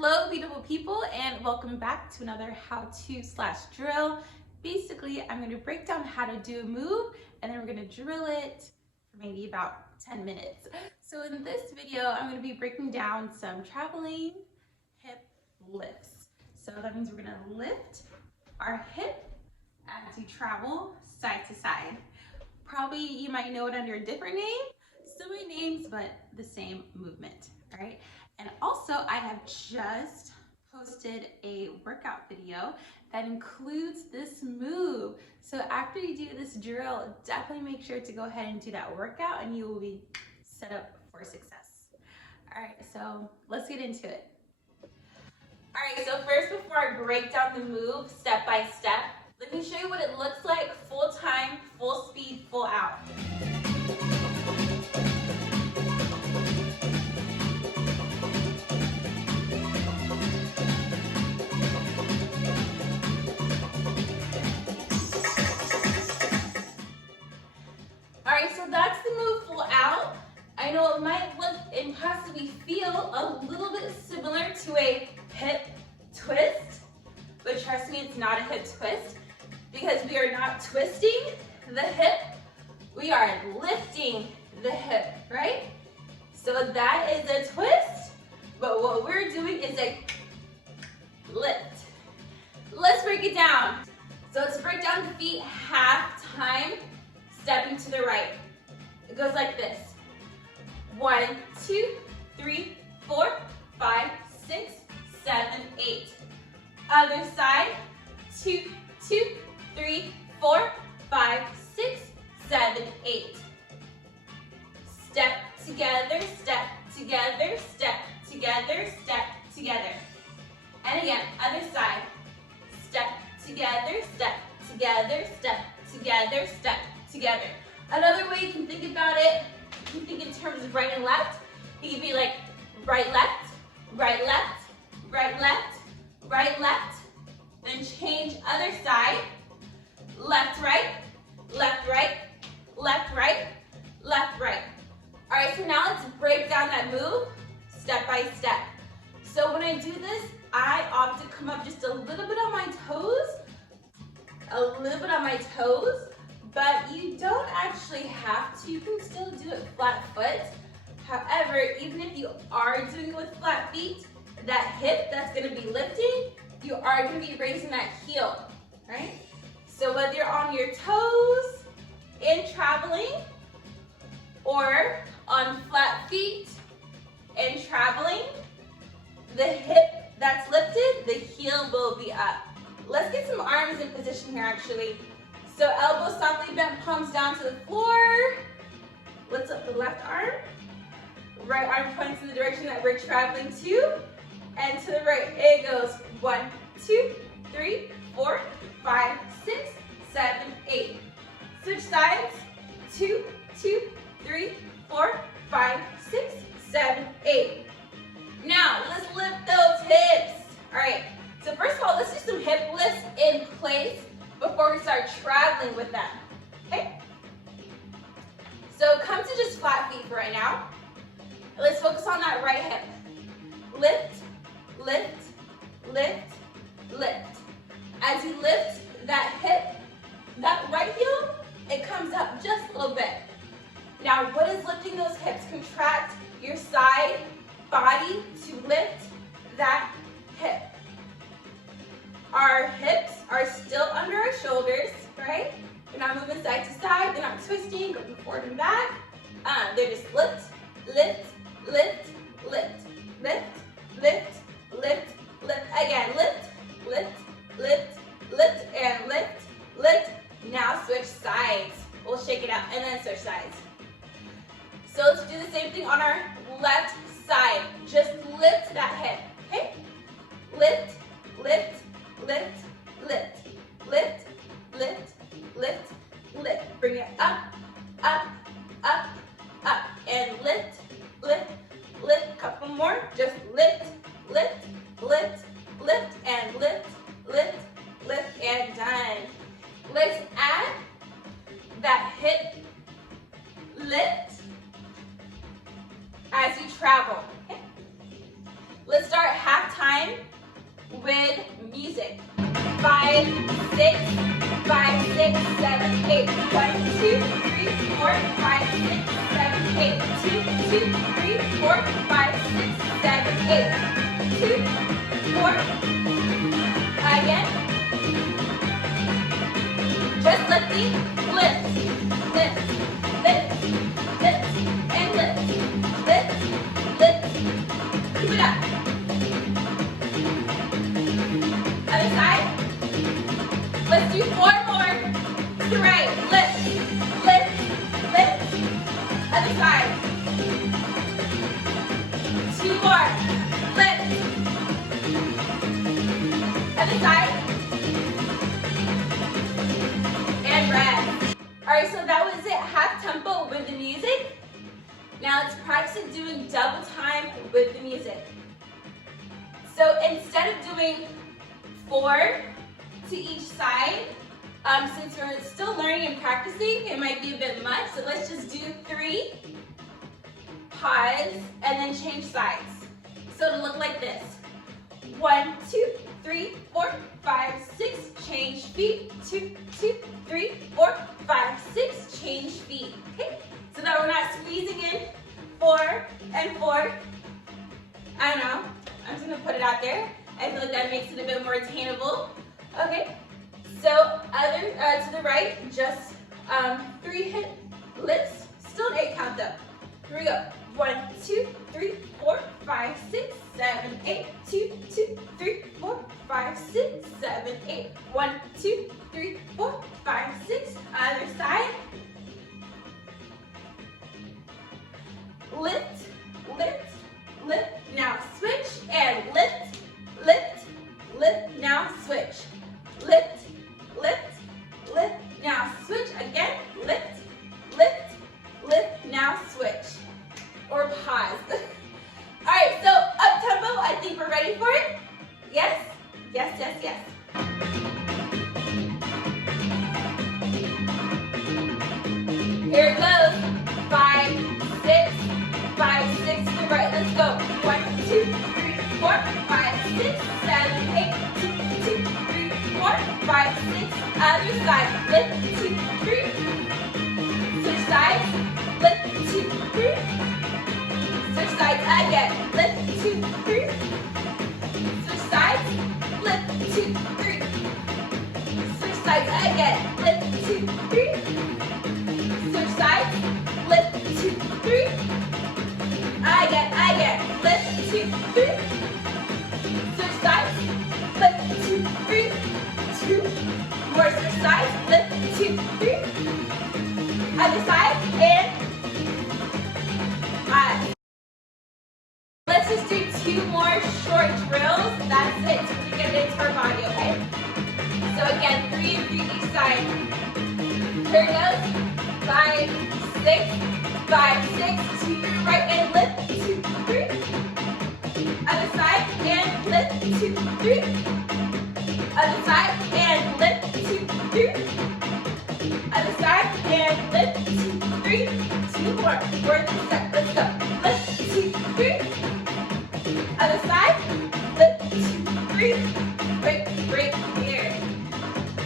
Hello, beautiful people, and welcome back to another how-to/drill. Basically, I'm going to break down how to do a move, and then we're going to drill it for maybe about 10 minutes. So in this video, I'm going to be breaking down some traveling hip lifts. So that means we're going to lift our hip as you travel side to side. Probably you might know it under a different name, similar names, but the same movement, all right? And also I have just posted a workout video that includes this move. So after you do this drill, definitely make sure to go ahead and do that workout and you will be set up for success. All right, so let's get into it. All right, so first, before I break down the move step by step, let me show you what it looks like full time, full speed, full out. All right, so that's the move full out. I know it might look and possibly feel a little bit similar to a hip twist, but trust me, it's not a hip twist because we are not twisting the hip, we are lifting the hip, right? So that is a twist, but what we're doing is a lift. Let's break it down. So let's break down the feet half time, stepping to the right. It goes like this. 1, 2, 3, 4, 5, 6, 7, 8. Other side. 2, 2, 3, 4, 5, 6, 7, 8. Step together, step together, step together, step together. And again, other side. Step together, step together, step together, step together. Another way you can think about it, you can think in terms of right and left. It could be like right, left, right, left, right, left, right, left. Then change other side. Left, right, left, right, left, right, left, right. All right, so now let's break down that move step by step. So when I do this, I opt to come up just a little bit on my toes, but you don't actually have to. You can still do it flat foot. However, even if you are doing it with flat feet, that hip that's gonna be lifting, you are gonna be raising that heel, right? So whether you're on your toes in traveling or on flat feet and traveling, the hip that's lifted, the heel will be up. Let's get some arms in position here actually. So elbows softly bent, palms down to the floor. Lift up the left arm. Right arm points in the direction that we're traveling to. And to the right, it goes 1, 2, 3, 4, 5, 6, 7, 8. Switch sides. 2, 2, 3, 4, 5, 6, 7, 8. Now, let's lift those hips. All right, so first of all, let's do some hip lifts in place before we start traveling with them, okay? So come to just flat feet for right now. Let's focus on that right hip. Lift, lift, lift, lift. As you lift that hip, that right heel, it comes up just a little bit. Now, what is lifting those hips? Contract your side body to lift that hip. Our hips are still under our shoulders, right? They're not moving side to side. They're not twisting, going forward and back. They're just lift, lift, lift, lift, lift, lift, lift, lift. Again, lift, lift, lift, lift, and lift, lift. Now switch sides. We'll shake it out and then switch sides. So let's do the same thing on our left side. Just lift that hip, okay? Lift, lift, lift, lift, lift, lift, lift, lift. Bring it up, up, up, up, and lift, lift, lift. Couple more. Just lift, lift, lift, lift, and lift, lift, lift, and done. Let's add that hip lift as you travel. Okay? Let's start half time music. 5, 6, 5, 6, 7, 8. 1, 2, 3, 4, 5, 6, 7, 8. 2, 2, 3, 4, 5, 6, 7, 8. 2, 4. Again. Just lifting, lift, lift, lift, lift, and lift, lift, lift. Keep it up. Other side. Let's do 4 more. To the right. Lift, lift, lift. Other side. 2 more. Lift. Other side. And rest. Alright, so that was it. Half tempo with the music. Now let's practice doing double time with the music. So instead of doing 4 to each side, since we're still learning and practicing, it might be a bit much. So let's just do 3, pause, and then change sides. So it'll look like this. 1, 2, 3, 4, 5, 6, change feet. 2, 2, 3, 4, 5, 6, change feet. Okay? So that we're not squeezing in 4 and 4. I don't know. I'm just gonna put it out there. I feel like that makes it a bit more attainable. Okay. So other to the right, just 3 hip lifts. Still an 8 count though. Here we go. 1, 2, 3, 4, 5, 6, 7, 8. 2, 2, 3, 4, 5, 6, 7, 8. 1, 2, 3, 4, 5, 6. Other side. Lift, lift, lift. Now switch and lift, lift, lift. Now switch. Lift, lift, lift. Now switch again. Lift, lift, lift. Now switch. Or pause. All right, so up tempo, I think we're ready for it. Yes, yes, yes, yes. Here it goes. 5, 6, 5, 6 to the right. Let's go. 1, 2, 3, 4, 5, 6, 7, 8. 2, 2, 3, 4, 5, 6. Other side. Lift, 2, 3. Switch sides. Lift, 2, 3. Switch sides again. Lift, 2, 3. Switch sides. Lift, 2, 3. Switch sides again. Lift, 2, 3. Switch sides. Lift, 2, 3. Again. Lift, 2, 3. Switch sides. Lift, 2, 3. 2 more. Switch sides. Lift, 2, 3. Other side and 5. Let's just do 2 more short drills. That's it. So we get it into our body, okay? So again, 3 and 3 each side. Here it goes. 5, 6, 5, 6. To your right and lift. 2, 3. Other side and lift. 2, 3. Other side and lift. 2, 3. Other side and lift. 2, 3. 2 more. We're this set. Let's go. Lift. 2, 3. Other side. Lift. 2, 3. Break here.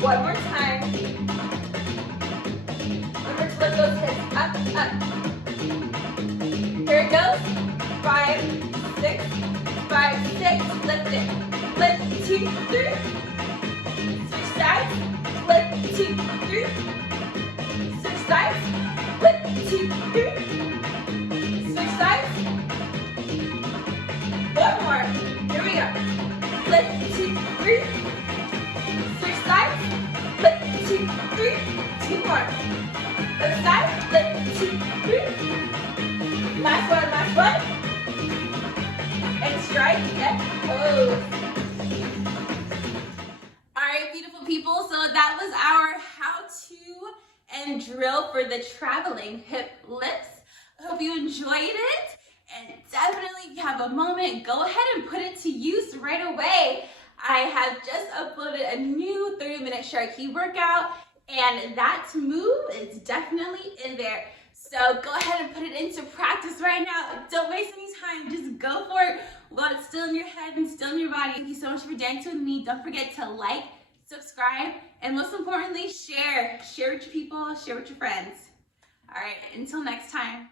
One more time. Remember to lift those hips up, up. Here it goes. 5, 6, 5, 6. Lift it. Lift, 2, 3. Switch sides. Lift, 2, 3. Switch sides. Lift, 2, 3. Switch sides. 1 more. Here we go. Lift, 2, 3. Switch sides. Lift, 2, 3. 2 more. Other side. Lift, 2, 3. Last one, last one. And strike and pose. All right, beautiful people. So that was our how-to and drill for the traveling hip lifts. I hope you enjoyed it. And definitely, if you have a moment, go ahead and put it to use right away. I have just uploaded a new 30-minute Sharky workout, and that move is definitely in there. So go ahead and put it into practice right now. Don't waste any time. Just go for it while it's still in your head and still in your body. Thank you so much for dancing with me. Don't forget to like, subscribe, and most importantly, share. Share with your people, share with your friends. All right, until next time.